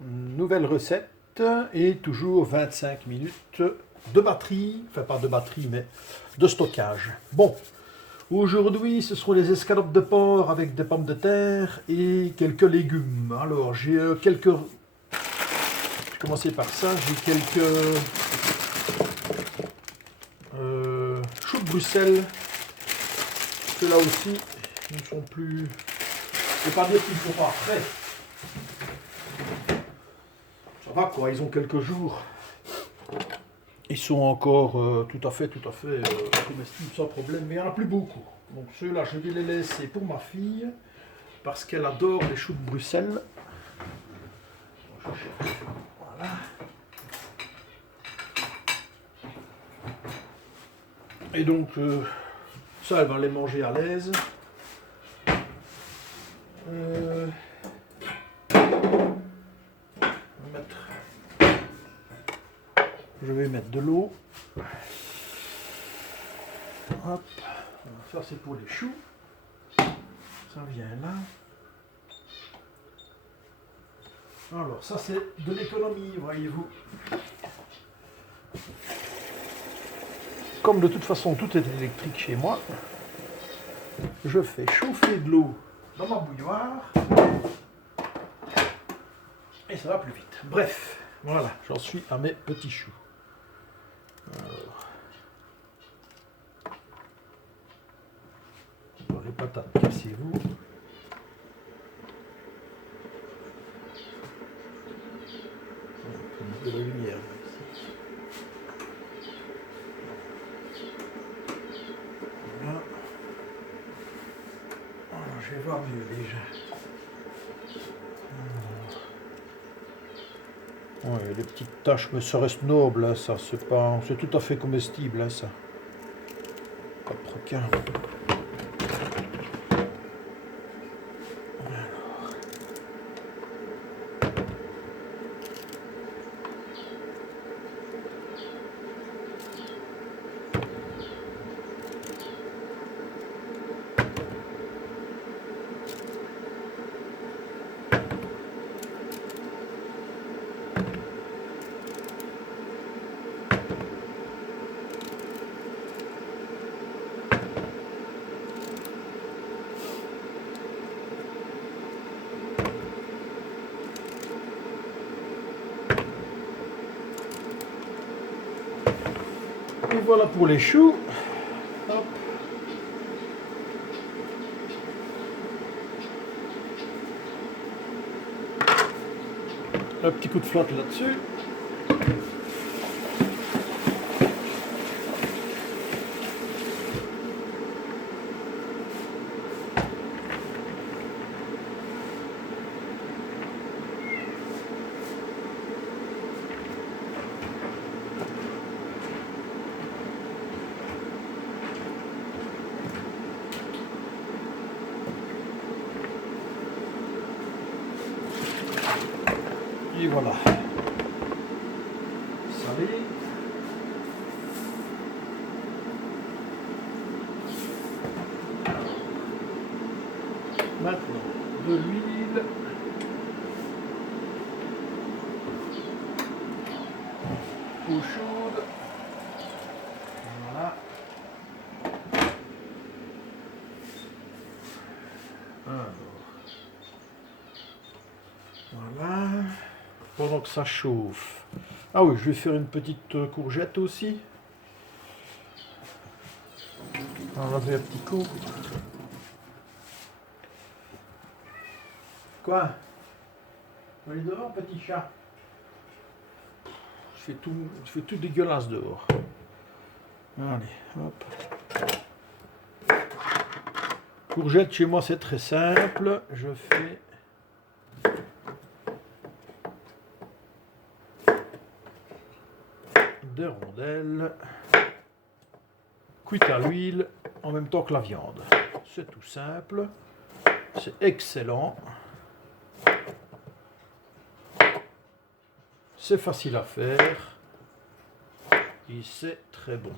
Nouvelle recette et toujours 25 minutes de batterie, enfin pas de batterie mais de stockage. Bon, aujourd'hui ce seront les escalopes de porc avec des pommes de terre et quelques légumes. Alors j'ai quelques... Je vais commencer par ça, j'ai quelques choux de Bruxelles. Ceux-là aussi ne sont plus... Je ne vais pas dire qu'ils ne sont pas frais. Ça va quoi, ils ont quelques jours. Ils sont encore tout à fait comestibles sans problème, mais il n'y en a plus beaucoup. Donc ceux-là, je vais les laisser pour ma fille, parce qu'elle adore les choux de Bruxelles. Voilà. Et donc, ça, elle va les manger à l'aise. Je vais mettre de l'eau. Hop. Ça, c'est pour les choux. Ça vient là. Alors, ça, c'est de l'économie, voyez-vous. Comme de toute façon, tout est électrique chez moi, je fais chauffer de l'eau dans ma bouilloire. Et ça va plus vite. Bref, voilà, j'en suis à mes petits choux. Alors, les patates, cassez-vous. De la lumière ici. Voilà. Alors, je vais voir mieux déjà. Ouais, les petites taches, mais ça reste noble, hein, ça, c'est tout à fait comestible, hein, ça. Pas de requin. Et voilà pour les choux. Hop. Un petit coup de flotte là-dessus. Et voilà. Salé. Maintenant, de l'huile. Eau chaude. Voilà. Alors. Voilà. Pendant que ça chauffe. Ah oui, je vais faire une petite courgette aussi. Enlever un petit coup. Quoi? On est dehors, petit chat. Je fais tout dégueulasse dehors. Allez, hop. Courgette chez moi c'est très simple. Je fais des rondelles cuites à l'huile en même temps que la viande. C'est tout simple. C'est excellent. C'est facile à faire. Et c'est très bon.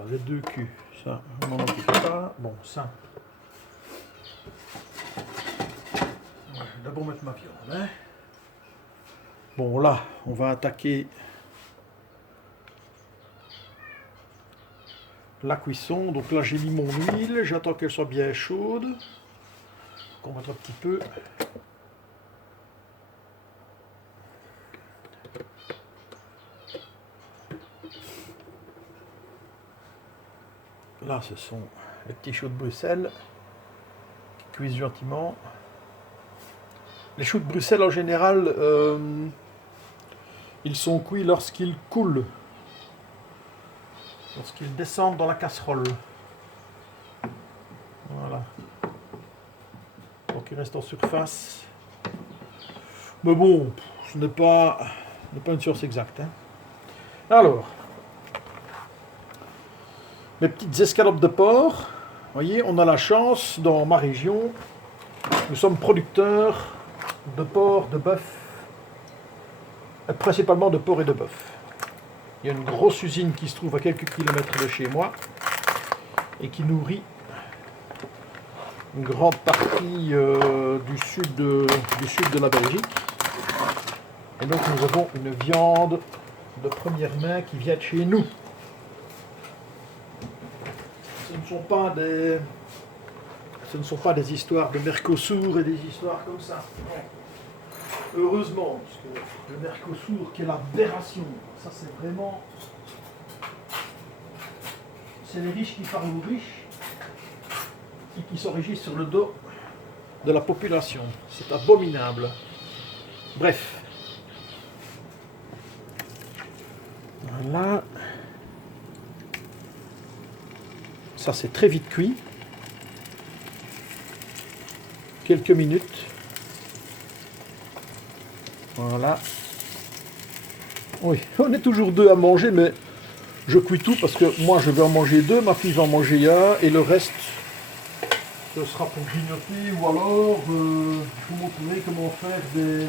Voilà, les deux culs. Ça, on m'en occupe pas. Bon, ça. Ouais, je vais d'abord mettre ma viande. Hein. Bon, là, on va attaquer la cuisson. Donc là, j'ai mis mon huile. J'attends qu'elle soit bien chaude. On va mettre un petit peu. Là, ce sont les petits choux de Bruxelles qui cuisent gentiment. Les choux de Bruxelles, en général, ils sont cuits lorsqu'ils coulent, lorsqu'ils descendent dans la casserole. Voilà. Donc, ils restent en surface. Mais bon, ce n'est pas une science exacte. Hein. Alors, mes petites escalopes de porc. Vous voyez, on a la chance, dans ma région, nous sommes producteurs de porc, de bœuf, principalement de porc et de bœuf. Il y a une grosse usine qui se trouve à quelques kilomètres de chez moi et qui nourrit une grande partie du sud de la Belgique. Et donc nous avons une viande de première main qui vient de chez nous. Ce ne sont pas des histoires de Mercosur et des histoires comme ça. Non. Heureusement, parce que le Mercosur qui est l'aberration, ça c'est vraiment... C'est les riches qui parlent aux riches et qui s'enrichissent sur le dos de la population. C'est abominable. Bref. Voilà. Ça c'est très vite cuit. Quelques minutes. Voilà. Oui, on est toujours deux à manger, mais je cuis tout parce que moi je vais en manger deux, ma fille va en manger un, et le reste, ce sera pour grignoter, ou alors je vous montrerai comment faire des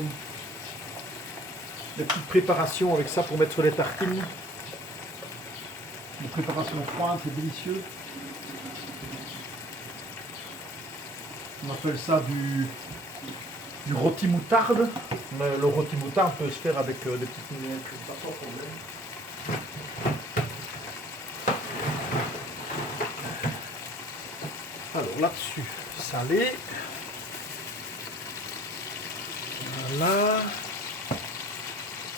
petites préparations avec ça pour mettre sur les tartines. Des préparations froides, c'est délicieux. On appelle ça du rôti moutarde. Mais le rôti moutarde peut se faire avec des petites miettes, ça sans problème. Alors là-dessus, salé. Voilà.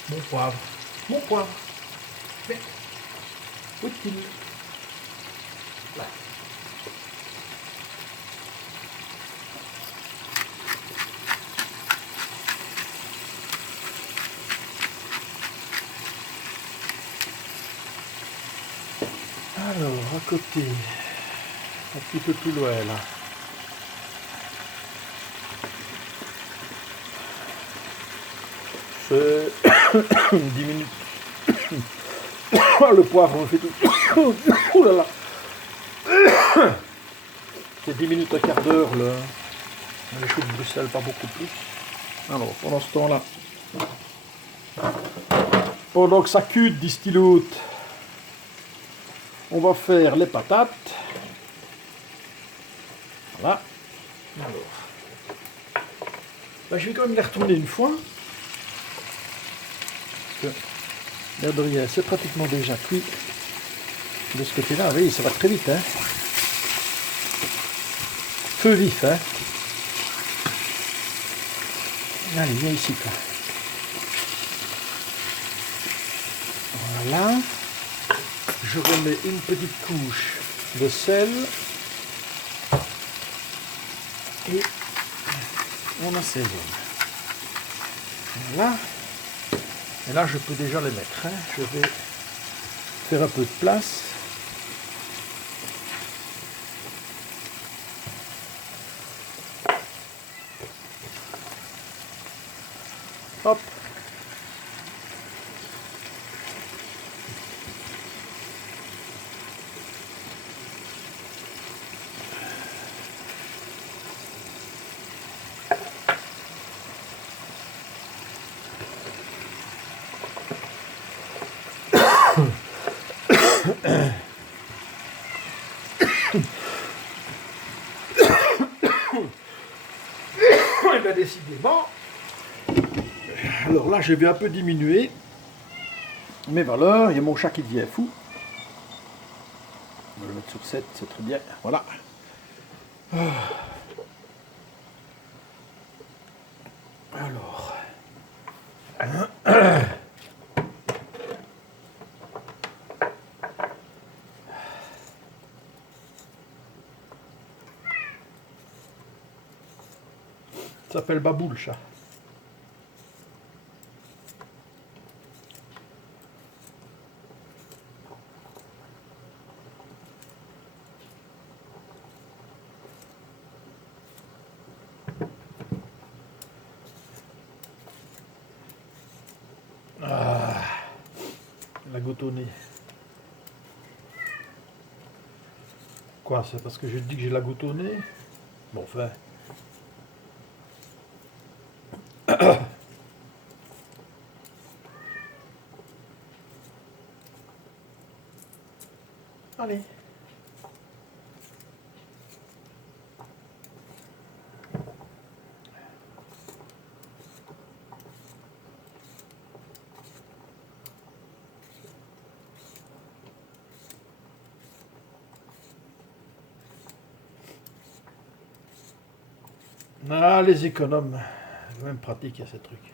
Mon poivre. Mon poivre. Mais, où est-il? Là. Alors, à côté, un petit peu plus loin là. C'est 10 minutes. Le poivre, on fait tout. Ouh là là. C'est 10 minutes, un quart d'heure, les choux de Bruxelles, pas beaucoup plus. Alors, pendant ce temps-là, pendant que ça cuit, disent-ils l'autre, on va faire les patates. Voilà. Alors, ben, je vais quand même les retourner une fois. Parce que, l'air de rien, c'est pratiquement déjà cuit. De ce côté-là, oui, ça va très vite. Hein. Feu vif. Hein. Allez, viens ici. Quoi. Voilà. Je remets une petite couche de sel. Et on assaisonne. Voilà. Et là, je peux déjà les mettre. Hein. Je vais faire un peu de place. Hop. Alors là, je vais un peu diminuer mes valeurs. Il y a mon chat qui devient fou. On va le mettre sur 7, c'est très bien. Voilà. Alors. Ça s'appelle Babou le chat. Ah, la goutte au nez. Quoi, c'est parce que je dis que j'ai la goutte au nez? Bon, enfin. Allez. Ah, les économes. Même pratique à ces trucs.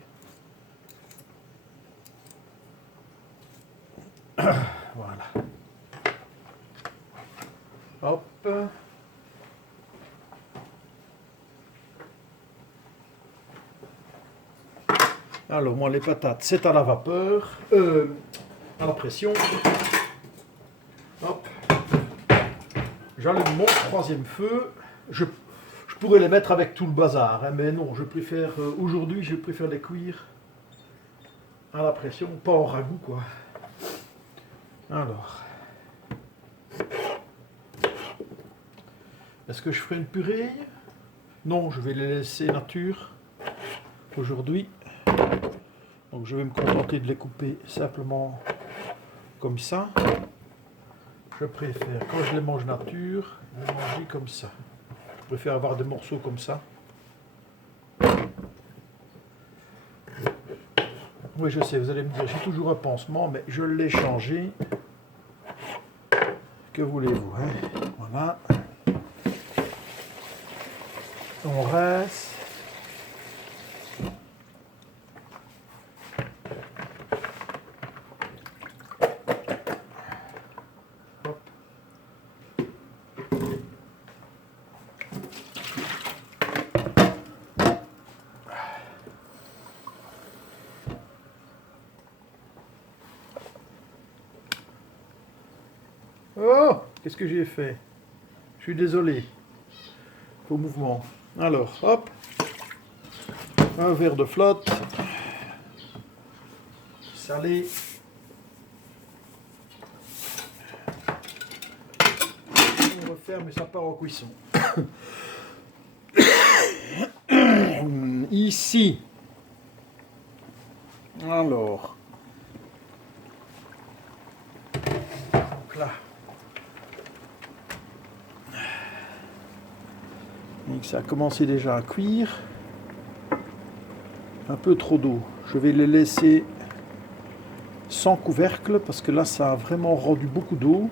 Voilà. Hop. Alors, moi, les patates, c'est à la vapeur. À la pression. Hop. J'allume mon troisième feu. Je pourrais les mettre avec tout le bazar, hein, mais non, je préfère, aujourd'hui, je préfère les cuire à la pression, pas en ragoût, quoi. Alors. Est-ce que je ferai une purée? Non, je vais les laisser nature aujourd'hui. Donc je vais me contenter de les couper simplement comme ça. Je préfère, quand je les mange nature, les manger comme ça. Je préfère avoir des morceaux comme ça. Oui, je sais, vous allez me dire, j'ai toujours un pansement, mais je l'ai changé. Que voulez-vous, hein? Voilà. On reste. Hop. Oh, qu'est-ce que j'ai fait? Je suis désolé. Faux mouvement. Alors, hop. Un verre de flotte. Salé. On referme et ça part en cuisson. Ici. Alors. Donc là. Donc ça a commencé déjà à cuire. Un peu trop d'eau. Je vais les laisser sans couvercle parce que là ça a vraiment rendu beaucoup d'eau.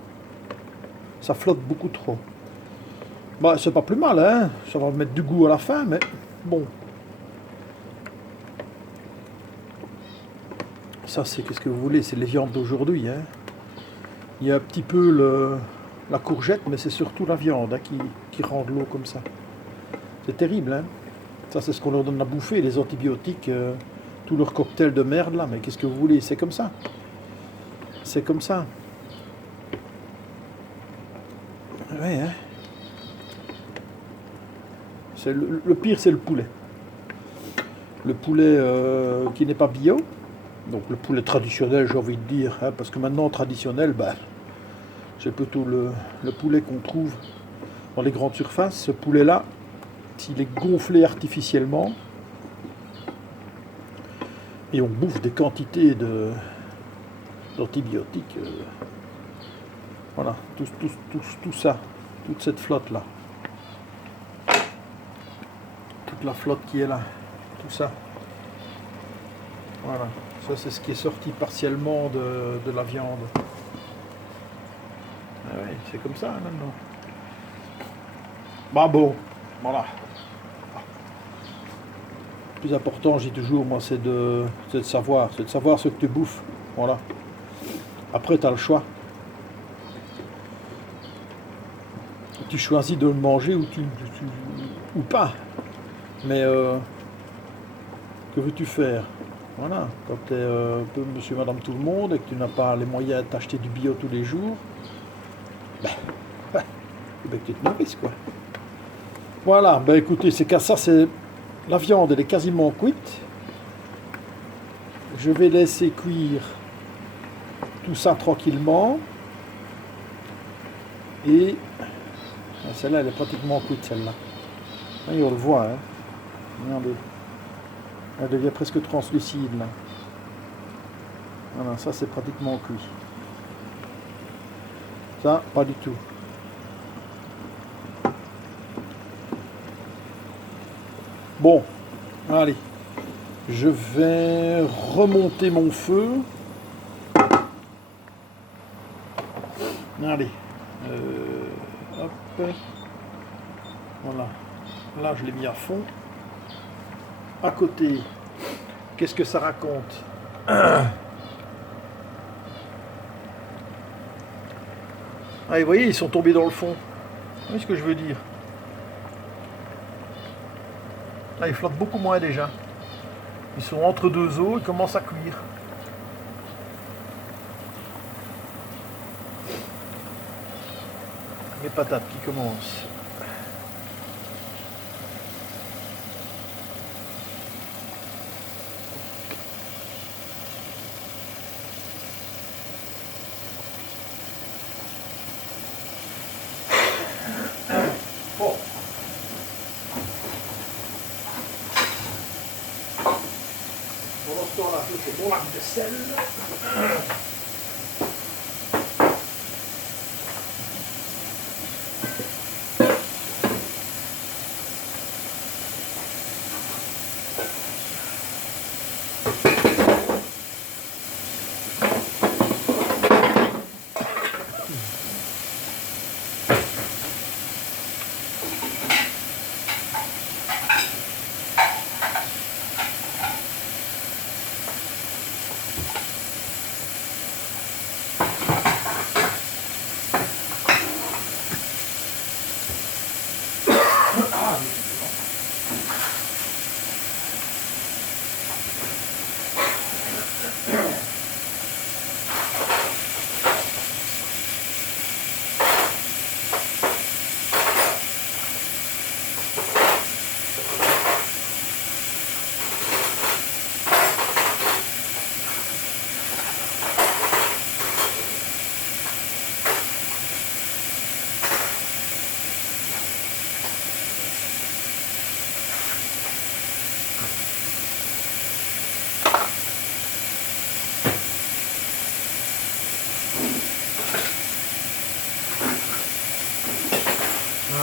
Ça flotte beaucoup trop. Bah c'est pas plus mal, hein. Ça va mettre du goût à la fin, mais bon. Ça c'est, qu'est-ce que vous voulez, c'est les viandes d'aujourd'hui, hein. Il y a un petit peu la courgette, mais c'est surtout la viande, hein, qui rend de l'eau comme ça. C'est terrible, hein. Ça c'est ce qu'on leur donne à bouffer, les antibiotiques, tous leurs cocktails de merde là, mais qu'est-ce que vous voulez, c'est comme ça. C'est comme ça. Ouais, hein. Le pire, c'est le poulet. Le poulet qui n'est pas bio. Donc le poulet traditionnel, j'ai envie de dire. Hein, parce que maintenant, traditionnel, bah, c'est plutôt le poulet qu'on trouve dans les grandes surfaces. Ce poulet-là, s'il est gonflé artificiellement, et on bouffe des quantités d'antibiotiques. Voilà, tout ça, toute cette flotte-là. Toute la flotte qui est là, tout ça. Voilà, ça c'est ce qui est sorti partiellement de la viande. Ah ouais, c'est comme ça maintenant. Bah bon, voilà. Le plus important, j'ai toujours, moi, c'est de savoir ce que tu bouffes. Voilà. Après, tu as le choix. Tu choisis de le manger ou pas. Mais que veux-tu faire? Voilà. Quand tu es un peu monsieur, madame, tout le monde et que tu n'as pas les moyens de t'acheter du bio tous les jours, ben, que tu te nourrisses, quoi. Voilà. Ben écoutez, c'est qu'à ça, c'est la viande, elle est quasiment cuite. Je vais laisser cuire tout ça tranquillement. Et celle-là, elle est pratiquement cuite, celle-là. Oui, on le voit, hein. Regardez. Elle devient presque translucide, là. Voilà, ça, c'est pratiquement cuit. Ça, pas du tout. Bon, allez. Je vais remonter mon feu. Allez. Hop. Voilà. Là, je l'ai mis à fond. À côté, qu'est-ce que ça raconte? Ah, vous voyez, ils sont tombés dans le fond. Vous voyez ce que je veux dire? Là, ils flottent beaucoup moins déjà. Ils sont entre deux eaux, ils commencent à cuire. Les patates qui commencent. Bon. Pendant ce temps-là, je fais mon arc de sel.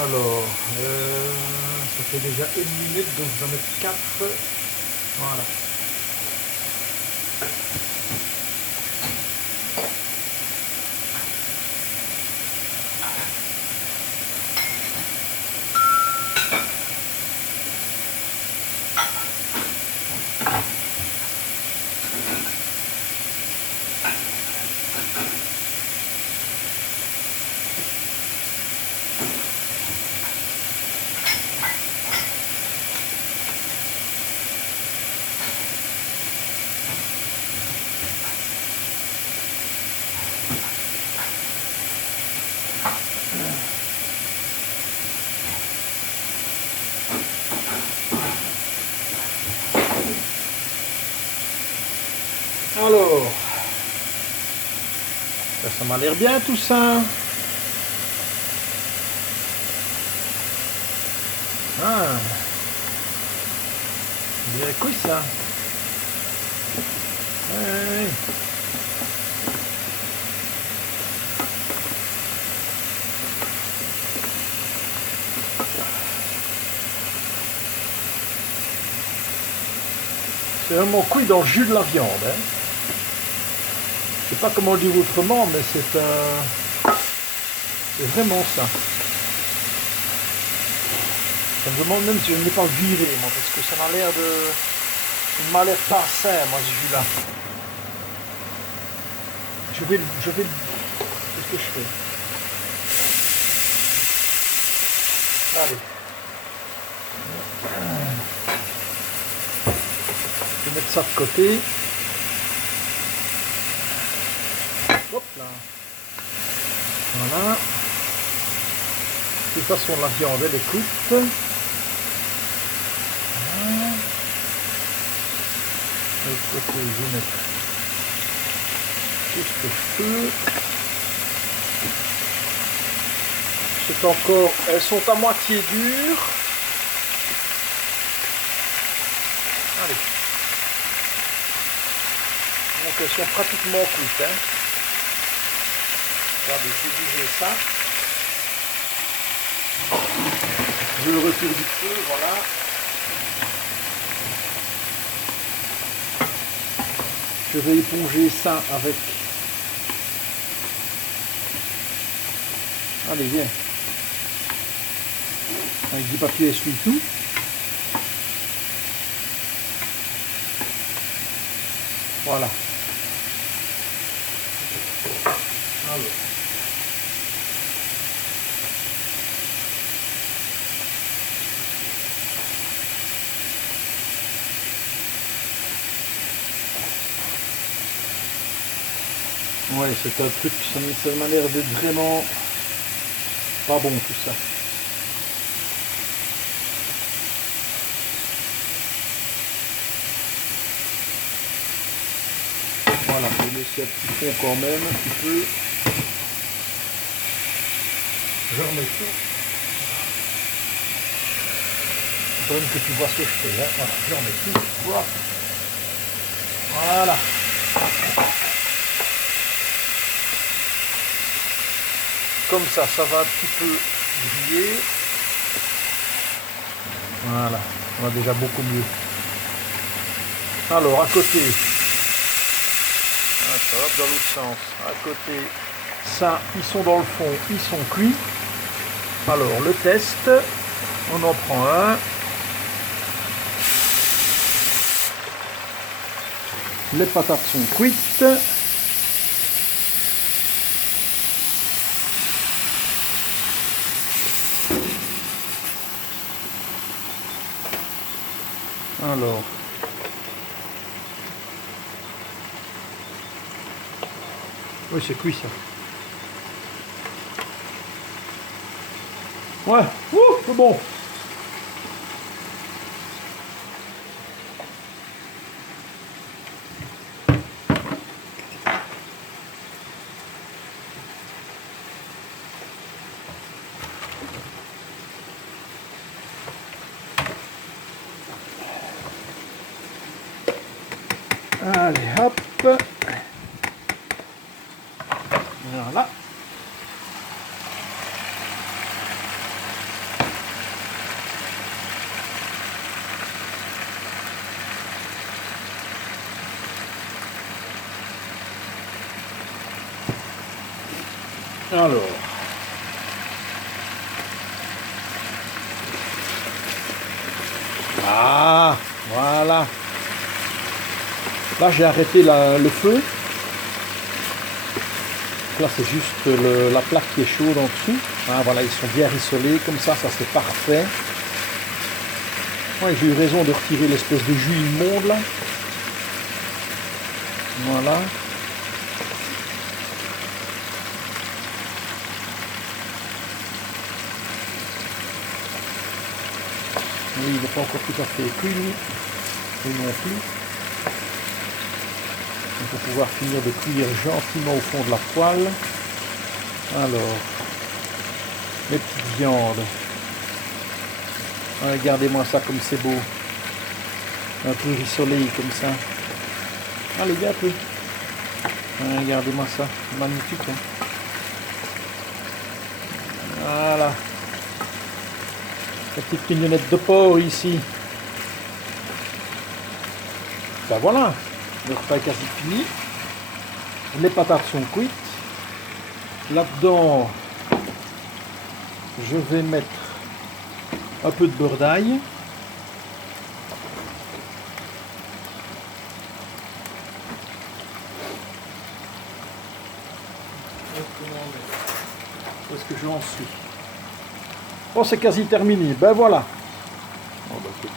Alors, ça fait déjà 1 minute, donc je vais mettre 4. Voilà. Alors, ça m'a l'air bien tout ça. Ah, on dirait quoi ça? Ouais. C'est vraiment cuit dans le jus de la viande. Hein. Je sais pas comment le dire autrement, mais c'est vraiment ça. Je me demande même si je ne l'ai pas viré, moi, parce que ça m'a l'air de... Il m'a l'air pas sain, moi, ce jus-là. Qu'est-ce que je fais? Allez. Je vais mettre ça de côté. Hop là. Voilà. De toute façon, la viande, elle est cuite. Voilà. De l'autre côté, je vais mettre tout ce que je peux. C'est encore... Elles sont à moitié dures. Allez. Donc elles sont pratiquement cuites. Hein. Regardez, je vais bouger ça. Je le retire du feu, voilà. Je vais éponger ça avec... Allez, viens. Avec du papier essuie-tout. Voilà. Alors. Ouais, c'est un truc, ça m'a l'air d'être vraiment pas bon tout ça. Voilà, je vais laisser un petit fond quand même, un petit peu. Je remets tout. Il faut même que tu vois ce que je fais. Hein. Voilà, je remets tout. Voilà. Comme ça va un petit peu griller. Voilà, on va déjà beaucoup mieux. Alors, à côté, ça va dans l'autre sens. À côté, ça, ils sont dans le fond, ils sont cuits. Alors, le test, on en prend un. Les patates sont cuites. Alors, oui, c'est cuit ça. Ouais, c'est bon. Allez, hop. Voilà. Alors. Ah, voilà. Là, j'ai arrêté le feu. Là, c'est juste la plaque qui est chaude en dessous. Ah, voilà, ils sont bien rissolés. Comme ça c'est parfait. Ouais, j'ai eu raison de retirer l'espèce de jus immonde là. Voilà. Oui, il n'est pas encore tout à fait cuit, lui. Et non plus. Il faut pouvoir finir de cuire gentiment au fond de la poêle. Alors, les petites viandes. Regardez-moi ça comme c'est beau. Un peu rissolé comme ça. Allez, viens un peu. Regardez-moi ça. Magnifique. Hein. Voilà. La petite mignonnette de porc ici. Ben voilà, le repas est quasi fini. Les patates sont cuites. Là-dedans, je vais mettre un peu de beurre d'ail. Où est-ce que j'en suis? Oh, c'est quasi terminé. Ben voilà. Oh, ben,